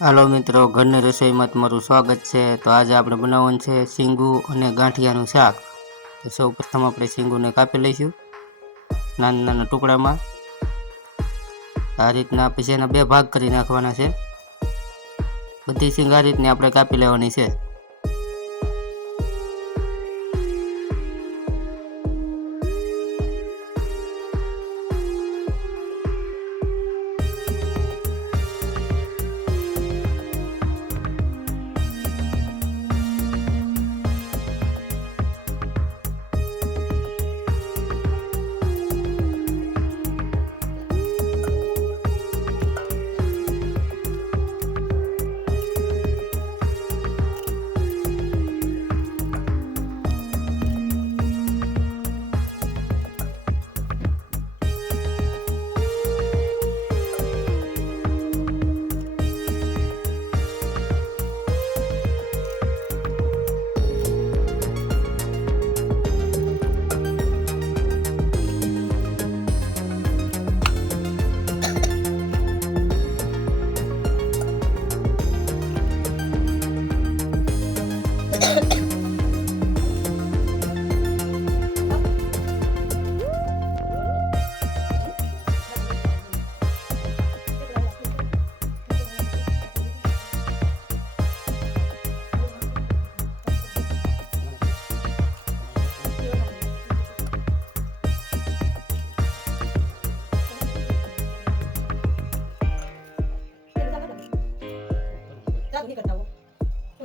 હાલો મિત્રો, ઘરની રસોઈમાં તમારું સ્વાગત છે. તો આજે આપણે બનાવવાનું છે શીંગું અને ગાંઠિયાનું શાક. તો સૌ પ્રથમ આપણે શીંગુને કાપી લઈશું નાના નાના ટુકડામાં. આ રીતના પછી એના બે ભાગ કરી નાખવાના છે. બધી શીંગ આ રીતની આપણે કાપી લેવાની છે. ini ketawa.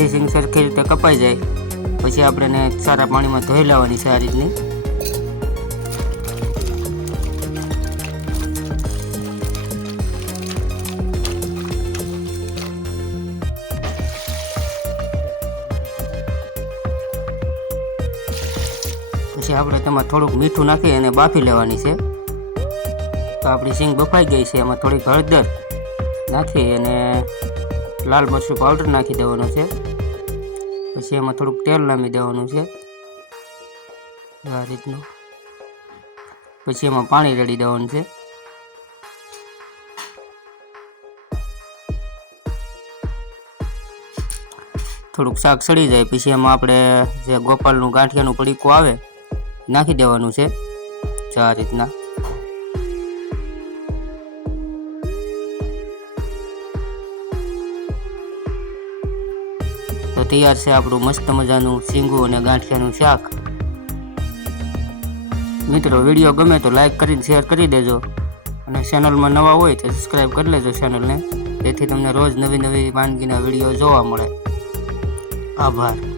બધી શીંગ સરખી રીતે કપાઈ જાય. પછી આપણે એને સારા પાણીમાં ધોઈ લેવાની આ રીતની. પછી આપણે તેમાં થોડુંક મીઠું નાખી અને બાફી લેવાની છે. તો આપણી સિંગ બફાઈ ગઈ છે, એમાં થોડીક હળદર નાખી અને લાલ મરચું પાવડર નાખી દેવાનો છે. પછી એમાં થોડુંક તેલ નામી દેવાનું છે. આ રીતનું. પછી એમાં પાણી રેડી દેવાનું છે. થોડુંક શાક સડી જાય, પછી એમાં આપણે જે ગોપાલનું ગાંઠિયાનું પડીકું આવે નાખી દેવાનું છે. આ રીતના. તો તૈયાર છે આપણું મસ્ત મજાનું શીંગું અને ગાંઠિયાનું શાક. મિત્રો, વીડિયો ગમે તો લાઈક કરીને શેર કરી દેજો. અને ચેનલમાં નવા હોય તો સબસ્ક્રાઈબ કરી લેજો ચેનલને જેથી તમને રોજ નવી નવી વાનગીના વીડિયો જોવા મળે. આભાર.